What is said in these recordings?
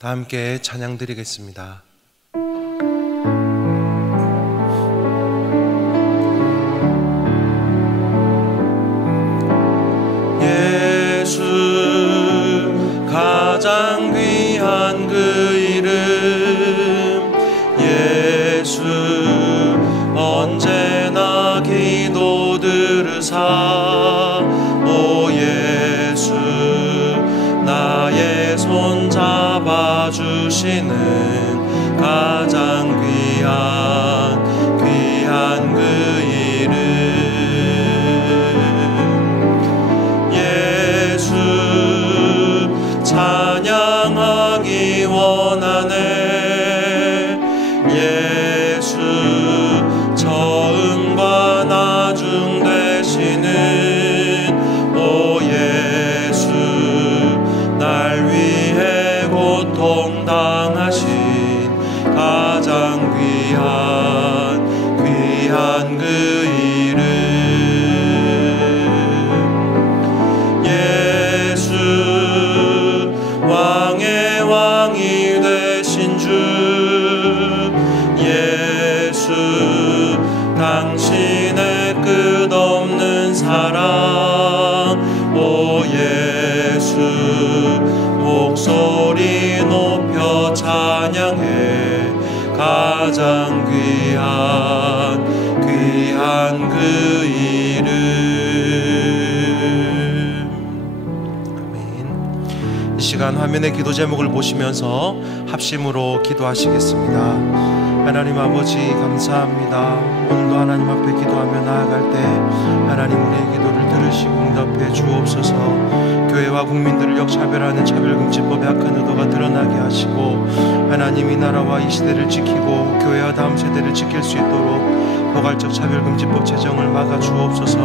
다 함께 찬양 드리겠습니다. 예수 가장 귀한 그 이름, 예수 언제나 기도 들으사. 오 예수 나의 손 잡아주시는 가장 귀한 그 이름. 예수 찬양하기 원하네. 예수 처음과 나중 되시는 오 예수 날 위해 고통당하신 가장 귀한 그 이름. 예수 왕의 왕이 되신 주, 예수 당신의 끝없는 사랑. 오 예수 목소리 높여 찬양해 가장 귀한 그 이름. 아멘. 이 시간 화면의 기도 제목을 보시면서 합심으로 기도하시겠습니다. 하나님 아버지 감사합니다. 오늘도 하나님 앞에 기도하며 나아갈 때 하나님 우리의 기도를 들으시고 응답해 주옵소서. 교회와 국민들을 역차별하는 차별금지법의 악한 의도가 드러나게 하시고 하나님 이 나라와 이 시대를 지키고 교회와 다음 세대를 지킬 수 있도록 포괄적 차별금지법 제정을 막아 주옵소서.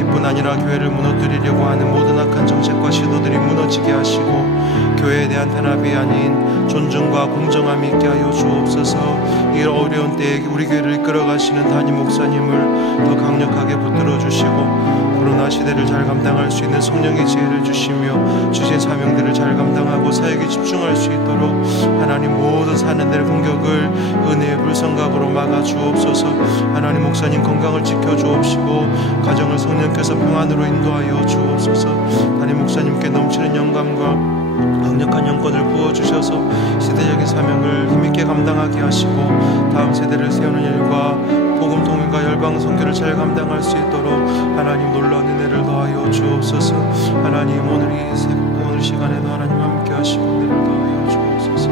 이뿐 아니라 교회를 무너뜨리려고 하는 모든 악한 정책과 시도들이 무너지게 하시고 교회에 대한 탄압이 아닌 존중과 공정함이 있게 하여 주옵소서. 이 어려운 때에 우리 교회를 이끌어가시는 담임 목사님을 더 강력하게 붙들어 주시고 코로나 시대를 잘 감당할 수 있는 성령의 지혜를 주시며 주제 사명들을 잘 감당하고 사역에 집중할 수 있도록 하나님 모든 사는들의 공격을 은혜의 불성각으로 막아 주옵소서. 하나님 목사님 건강을 지켜 주옵시고 가정을 성령께서 평안으로 인도하여 주옵소서. 담임 목사님께 넘치는 영감과 강력한 영권을 부어주셔서 시대적인 사명을 힘있게 감당하게 하시고 다음 세대를 세우는 일과 복음 통일과 열방 선교를 잘 감당할 수 있도록 하나님 놀라운 은혜를 더하여 주옵소서. 하나님 오늘 시간에도 하나님 함께 하시고 은혜를 더하여 주옵소서.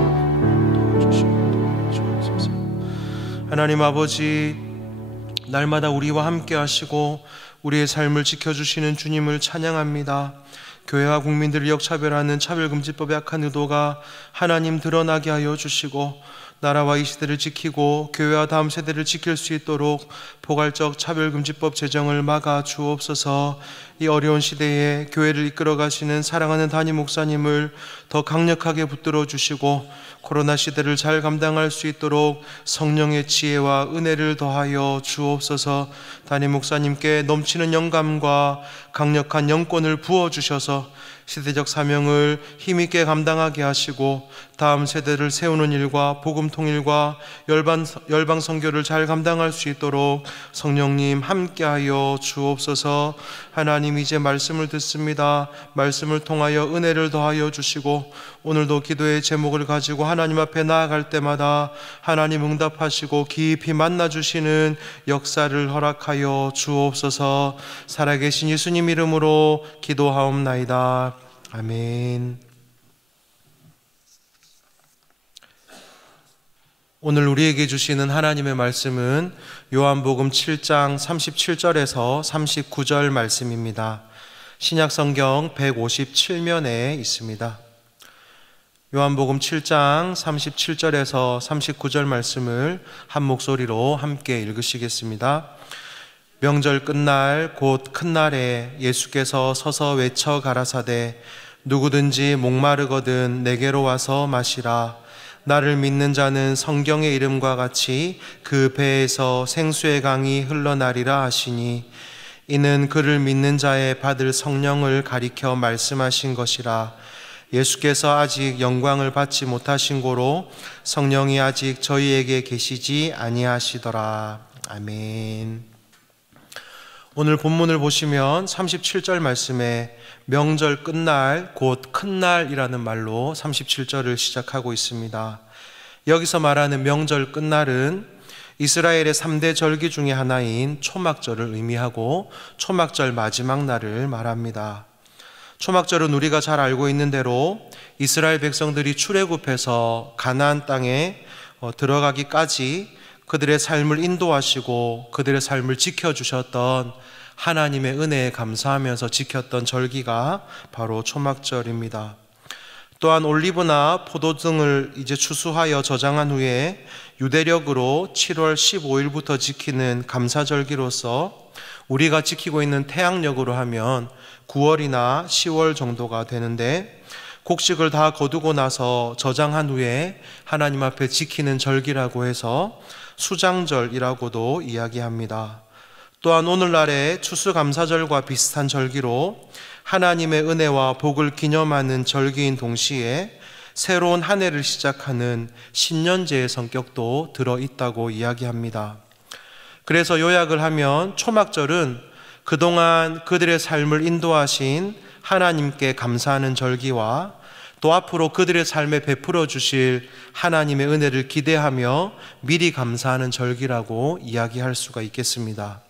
도와주옵소서. 하나님 아버지 날마다 우리와 함께 하시고 우리의 삶을 지켜주시는 주님을 찬양합니다. 교회와 국민들을 역차별하는 차별금지법의 악한 의도가 하나님 드러나게 하여 주시고 나라와 이 시대를 지키고 교회와 다음 세대를 지킬 수 있도록 포괄적 차별금지법 제정을 막아 주옵소서. 이 어려운 시대에 교회를 이끌어 가시는 사랑하는 담임 목사님을 더 강력하게 붙들어 주시고 코로나 시대를 잘 감당할 수 있도록 성령의 지혜와 은혜를 더하여 주옵소서. 담임 목사님께 넘치는 영감과 강력한 영권을 부어주셔서 시대적 사명을 힘있게 감당하게 하시고 다음 세대를 세우는 일과 복음 통일과 열방 선교를 잘 감당할 수 있도록 성령님 함께하여 주옵소서. 하나님 이제 말씀을 듣습니다. 말씀을 통하여 은혜를 더하여 주시고 오늘도 기도의 제목을 가지고 하나님 앞에 나아갈 때마다 하나님 응답하시고 깊이 만나주시는 역사를 허락하여 주옵소서. 살아계신 예수님 이름으로 기도하옵나이다. 아멘. 오늘 우리에게 주시는 하나님의 말씀은 요한복음 7장 37절에서 39절 말씀입니다. 신약성경 157면에 있습니다. 요한복음 7장 37절에서 39절 말씀을 한 목소리로 함께 읽으시겠습니다. 명절 끝날 곧 큰 날에 예수께서 서서 외쳐 가라사대 누구든지 목마르거든 내게로 와서 마시라. 나를 믿는 자는 성경의 이름과 같이 그 배에서 생수의 강이 흘러나리라 하시니 이는 그를 믿는 자의 받을 성령을 가리켜 말씀하신 것이라. 예수께서 아직 영광을 받지 못하신 고로 성령이 아직 저희에게 계시지 아니하시더라. 아멘. 오늘 본문을 보시면 37절 말씀에 명절 끝날 곧 큰날이라는 말로 37절을 시작하고 있습니다. 여기서 말하는 명절 끝날은 이스라엘의 3대 절기 중에 하나인 초막절을 의미하고 초막절 마지막 날을 말합니다. 초막절은 우리가 잘 알고 있는 대로 이스라엘 백성들이 출애굽해서 가나안 땅에 들어가기까지 그들의 삶을 인도하시고 그들의 삶을 지켜주셨던 하나님의 은혜에 감사하면서 지켰던 절기가 바로 초막절입니다. 또한 올리브나 포도 등을 이제 추수하여 저장한 후에 유대력으로 7월 15일부터 지키는 감사절기로서 우리가 지키고 있는 태양력으로 하면 9월이나 10월 정도가 되는데, 곡식을 다 거두고 나서 저장한 후에 하나님 앞에 지키는 절기라고 해서 수장절이라고도 이야기합니다. 또한 오늘날의 추수감사절과 비슷한 절기로 하나님의 은혜와 복을 기념하는 절기인 동시에 새로운 한 해를 시작하는 신년제의 성격도 들어있다고 이야기합니다. 그래서 요약을 하면 초막절은 그동안 그들의 삶을 인도하신 하나님께 감사하는 절기와 또 앞으로 그들의 삶에 베풀어 주실 하나님의 은혜를 기대하며 미리 감사하는 절기라고 이야기할 수가 있겠습니다.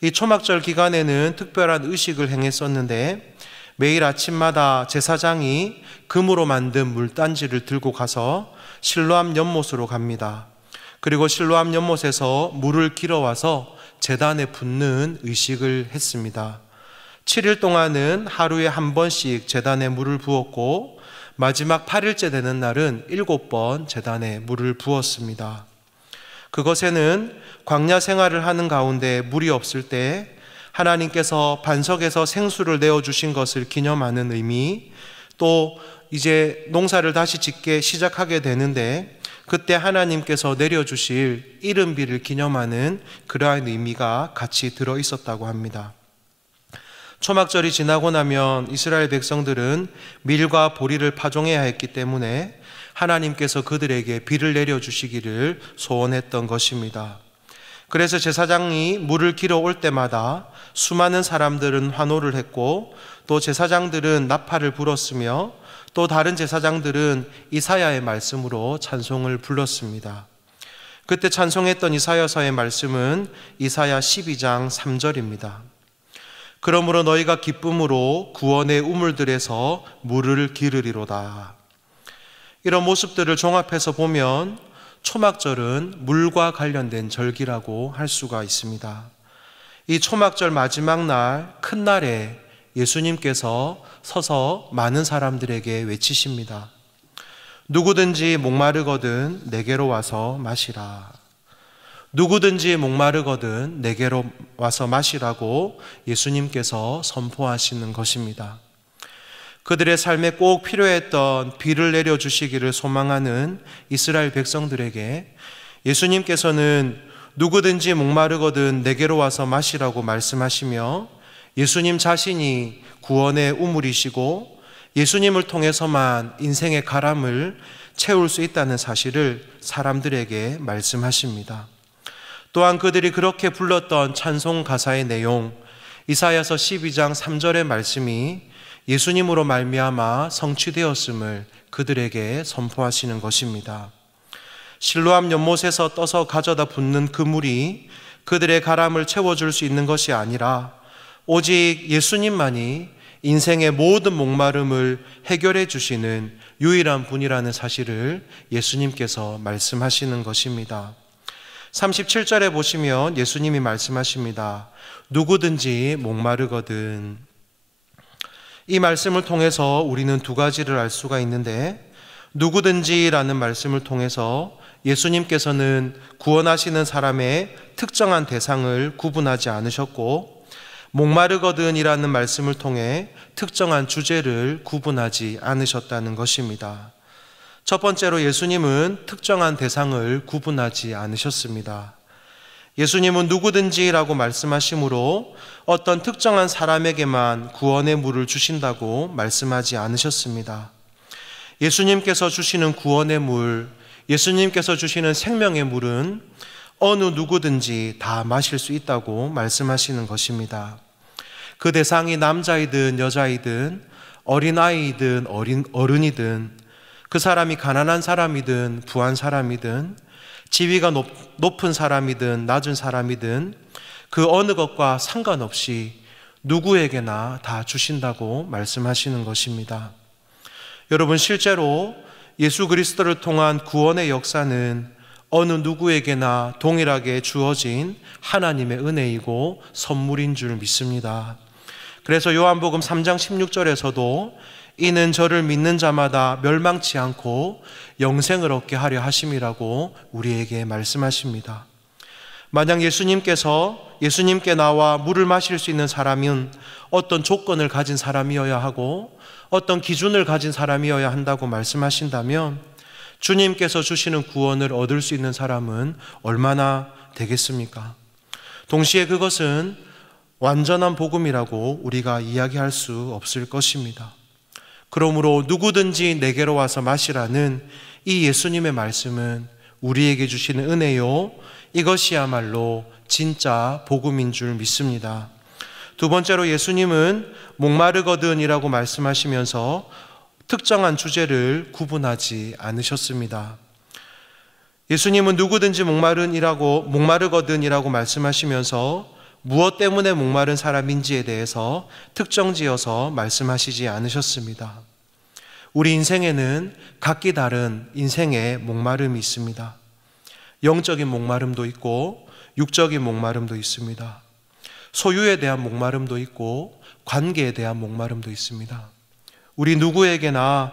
이 초막절 기간에는 특별한 의식을 행했었는데, 매일 아침마다 제사장이 금으로 만든 물단지를 들고 가서 실로암 연못으로 갑니다. 그리고 실로암 연못에서 물을 길어와서 제단에 붓는 의식을 했습니다. 7일 동안은 하루에 한 번씩 제단에 물을 부었고, 마지막 8일째 되는 날은 7번 제단에 물을 부었습니다. 그것에는 광야 생활을 하는 가운데 물이 없을 때 하나님께서 반석에서 생수를 내어주신 것을 기념하는 의미, 또 이제 농사를 다시 짓게 시작하게 되는데 그때 하나님께서 내려주실 이른비를 기념하는 그러한 의미가 같이 들어 있었다고 합니다. 초막절이 지나고 나면 이스라엘 백성들은 밀과 보리를 파종해야 했기 때문에 하나님께서 그들에게 비를 내려주시기를 소원했던 것입니다. 그래서 제사장이 물을 길어 올 때마다 수많은 사람들은 환호를 했고, 또 제사장들은 나팔을 불었으며 또 다른 제사장들은 이사야의 말씀으로 찬송을 불렀습니다. 그때 찬송했던 이사야서의 말씀은 이사야 12장 3절입니다. 그러므로 너희가 기쁨으로 구원의 우물들에서 물을 기르리로다. 이런 모습들을 종합해서 보면 초막절은 물과 관련된 절기라고 할 수가 있습니다. 이 초막절 마지막 날, 큰 날에 예수님께서 서서 많은 사람들에게 외치십니다. 누구든지 목마르거든 내게로 와서 마시라. 누구든지 목마르거든 내게로 와서 마시라고 예수님께서 선포하시는 것입니다. 그들의 삶에 꼭 필요했던 비를 내려주시기를 소망하는 이스라엘 백성들에게 예수님께서는 누구든지 목마르거든 내게로 와서 마시라고 말씀하시며, 예수님 자신이 구원의 우물이시고 예수님을 통해서만 인생의 가람을 채울 수 있다는 사실을 사람들에게 말씀하십니다. 또한 그들이 그렇게 불렀던 찬송 가사의 내용, 이사야서 12장 3절의 말씀이 예수님으로 말미암아 성취되었음을 그들에게 선포하시는 것입니다. 실로암 연못에서 떠서 가져다 붓는 그 물이 그들의 가람을 채워줄 수 있는 것이 아니라 오직 예수님만이 인생의 모든 목마름을 해결해 주시는 유일한 분이라는 사실을 예수님께서 말씀하시는 것입니다. 37절에 보시면 예수님이 말씀하십니다. 누구든지 목마르거든. 이 말씀을 통해서 우리는 두 가지를 알 수가 있는데, 누구든지라는 말씀을 통해서 예수님께서는 구원하시는 사람의 특정한 대상을 구분하지 않으셨고, 목마르거든이라는 말씀을 통해 특정한 주제를 구분하지 않으셨다는 것입니다. 첫 번째로 예수님은 특정한 대상을 구분하지 않으셨습니다. 예수님은 누구든지라고 말씀하시므로 어떤 특정한 사람에게만 구원의 물을 주신다고 말씀하지 않으셨습니다. 예수님께서 주시는 구원의 물, 예수님께서 주시는 생명의 물은 어느 누구든지 다 마실 수 있다고 말씀하시는 것입니다. 그 대상이 남자이든 여자이든 어린아이이든 어른이든 그 사람이 가난한 사람이든 부한 사람이든 지위가 높은 사람이든 낮은 사람이든 그 어느 것과 상관없이 누구에게나 다 주신다고 말씀하시는 것입니다. 여러분, 실제로 예수 그리스도를 통한 구원의 역사는 어느 누구에게나 동일하게 주어진 하나님의 은혜이고 선물인 줄 믿습니다. 그래서 요한복음 3장 16절에서도 이는 저를 믿는 자마다 멸망치 않고 영생을 얻게 하려 하심이라고 우리에게 말씀하십니다. 만약 예수님께 나와 물을 마실 수 있는 사람은 어떤 조건을 가진 사람이어야 하고 어떤 기준을 가진 사람이어야 한다고 말씀하신다면 주님께서 주시는 구원을 얻을 수 있는 사람은 얼마나 되겠습니까? 동시에 그것은 완전한 복음이라고 우리가 이야기할 수 없을 것입니다. 그러므로 누구든지 내게로 와서 마시라는 이 예수님의 말씀은 우리에게 주시는 은혜요, 이것이야말로 진짜 복음인 줄 믿습니다. 두 번째로 예수님은 목마르거든이라고 말씀하시면서 특정한 주제를 구분하지 않으셨습니다. 예수님은 누구든지 목마르거든이라고 말씀하시면서 무엇 때문에 목마른 사람인지에 대해서 특정지어서 말씀하시지 않으셨습니다. 우리 인생에는 각기 다른 인생의 목마름이 있습니다. 영적인 목마름도 있고 육적인 목마름도 있습니다. 소유에 대한 목마름도 있고 관계에 대한 목마름도 있습니다. 우리 누구에게나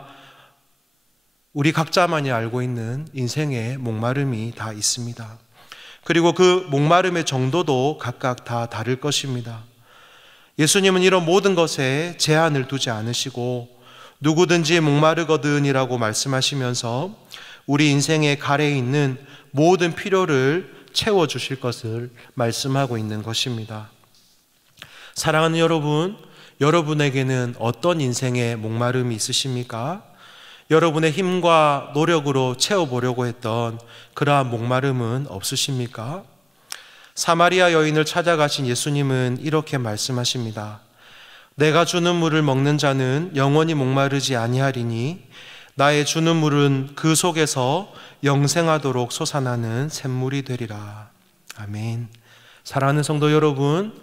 우리 각자만이 알고 있는 인생의 목마름이 다 있습니다. 그리고 그 목마름의 정도도 각각 다 다를 것입니다. 예수님은 이런 모든 것에 제한을 두지 않으시고 누구든지 목마르거든이라고 말씀하시면서 우리 인생의 가래에 있는 모든 필요를 채워주실 것을 말씀하고 있는 것입니다. 사랑하는 여러분, 여러분에게는 어떤 인생의 목마름이 있으십니까? 여러분의 힘과 노력으로 채워보려고 했던 그러한 목마름은 없으십니까? 사마리아 여인을 찾아가신 예수님은 이렇게 말씀하십니다. 내가 주는 물을 먹는 자는 영원히 목마르지 아니하리니 나의 주는 물은 그 속에서 영생하도록 솟아나는 샘물이 되리라. 아멘. 사랑하는 성도 여러분,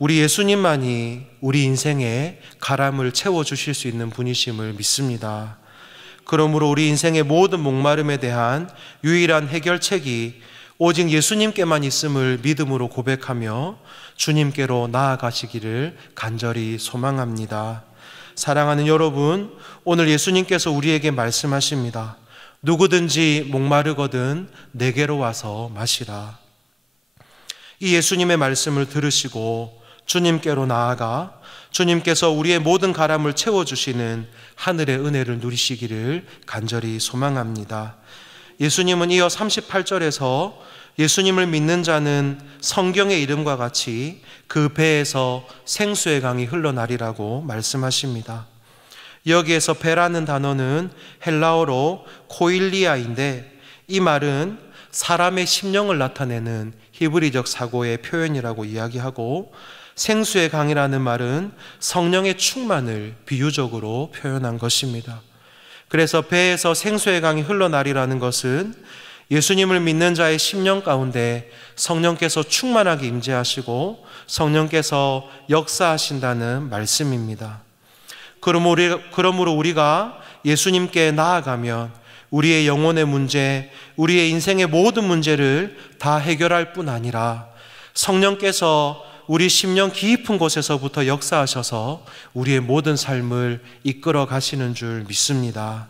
우리 예수님만이 우리 인생의 가람을 채워주실 수 있는 분이심을 믿습니다. 그러므로 우리 인생의 모든 목마름에 대한 유일한 해결책이 오직 예수님께만 있음을 믿음으로 고백하며 주님께로 나아가시기를 간절히 소망합니다. 사랑하는 여러분, 오늘 예수님께서 우리에게 말씀하십니다. 누구든지 목마르거든 내게로 와서 마시라. 이 예수님의 말씀을 들으시고 주님께로 나아가 주님께서 우리의 모든 가람을 채워주시는 하늘의 은혜를 누리시기를 간절히 소망합니다. 예수님은 이어 38절에서 예수님을 믿는 자는 성경의 이름과 같이 그 배에서 생수의 강이 흘러나리라고 말씀하십니다. 여기에서 배라는 단어는 헬라어로 코일리아인데 이 말은 사람의 심령을 나타내는 히브리적 사고의 표현이라고 이야기하고 생수의 강이라는 말은 성령의 충만을 비유적으로 표현한 것입니다. 그래서 배에서 생수의 강이 흘러나리라는 것은 예수님을 믿는 자의 심령 가운데 성령께서 충만하게 임재하시고 성령께서 역사하신다는 말씀입니다. 그러므로 우리가 예수님께 나아가면 우리의 영혼의 문제, 우리의 인생의 모든 문제를 다 해결할 뿐 아니라 성령께서 우리 심령 깊은 곳에서부터 역사하셔서 우리의 모든 삶을 이끌어 가시는 줄 믿습니다.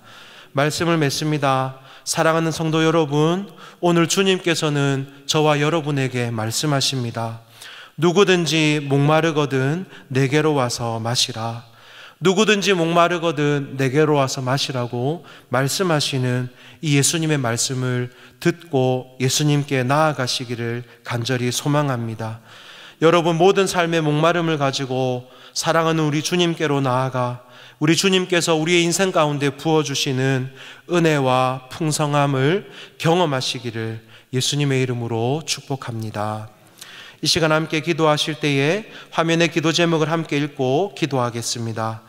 말씀을 맺습니다. 사랑하는 성도 여러분, 오늘 주님께서는 저와 여러분에게 말씀하십니다. 누구든지 목마르거든 내게로 와서 마시라. 누구든지 목마르거든 내게로 와서 마시라고 말씀하시는 이 예수님의 말씀을 듣고 예수님께 나아가시기를 간절히 소망합니다. 여러분, 모든 삶의 목마름을 가지고 사랑하는 우리 주님께로 나아가 우리 주님께서 우리의 인생 가운데 부어주시는 은혜와 풍성함을 경험하시기를 예수님의 이름으로 축복합니다. 이 시간 함께 기도하실 때에 화면의 기도 제목을 함께 읽고 기도하겠습니다.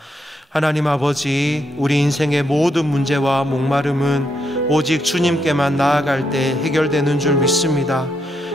하나님 아버지, 우리 인생의 모든 문제와 목마름은 오직 주님께만 나아갈 때 해결되는 줄 믿습니다.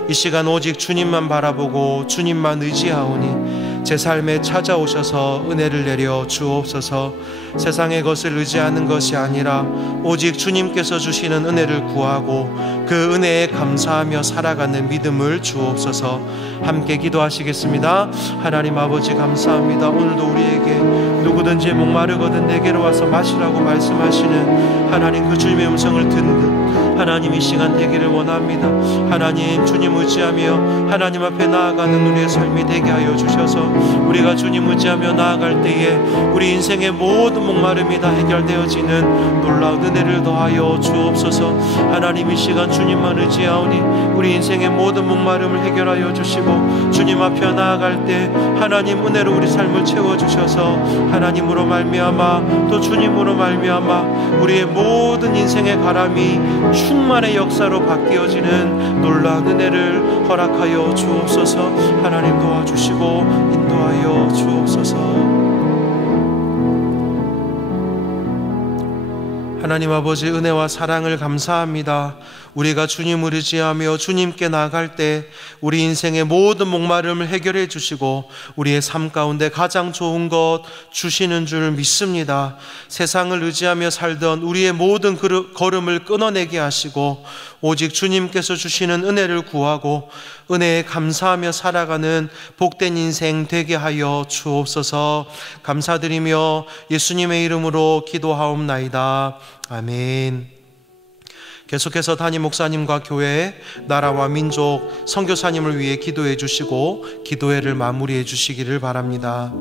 이 시간 오직 주님만 바라보고 주님만 의지하오니 제 삶에 찾아오셔서 은혜를 내려 주옵소서. 세상의 것을 의지하는 것이 아니라 오직 주님께서 주시는 은혜를 구하고 그 은혜에 감사하며 살아가는 믿음을 주옵소서. 함께 기도하시겠습니다. 하나님 아버지, 감사합니다. 오늘도 우리에게 누구든지 목마르거든 내게로 와서 마시라고 말씀하시는 하나님, 그 주님의 음성을 듣는 하나님 이 시간 되기를 원합니다. 하나님, 주님 의지하며 하나님 앞에 나아가는 우리의 삶이 되게 하여 주셔서 우리가 주님 의지하며 나아갈 때에 우리 인생의 모든 목마름이 다 해결되어지는 놀라운 은혜를 더하여 주옵소서. 하나님, 이 시간 주님만 의지하오니 우리 인생의 모든 목마름을 해결하여 주시고 주님 앞에 나아갈 때 하나님 은혜로 우리 삶을 채워주셔서 하나님으로 말미암아 또 주님으로 말미암아 우리의 모든 인생의 가람이 충만의 역사로 바뀌어지는 놀라운 은혜를 허락하여 주옵소서. 하나님 도와주시고 인도하여 주옵소서. 하나님 아버지, 은혜와 사랑을 감사합니다. 우리가 주님을 의지하며 주님께 나아갈 때 우리 인생의 모든 목마름을 해결해 주시고 우리의 삶 가운데 가장 좋은 것 주시는 줄 믿습니다. 세상을 의지하며 살던 우리의 모든 걸음을 끊어내게 하시고 오직 주님께서 주시는 은혜를 구하고 은혜에 감사하며 살아가는 복된 인생 되게 하여 주옵소서. 감사드리며 예수님의 이름으로 기도하옵나이다. 아멘. 계속해서 담임 목사님과 교회, 나라와 민족, 선교사님을 위해 기도해 주시고 기도회를 마무리해 주시기를 바랍니다.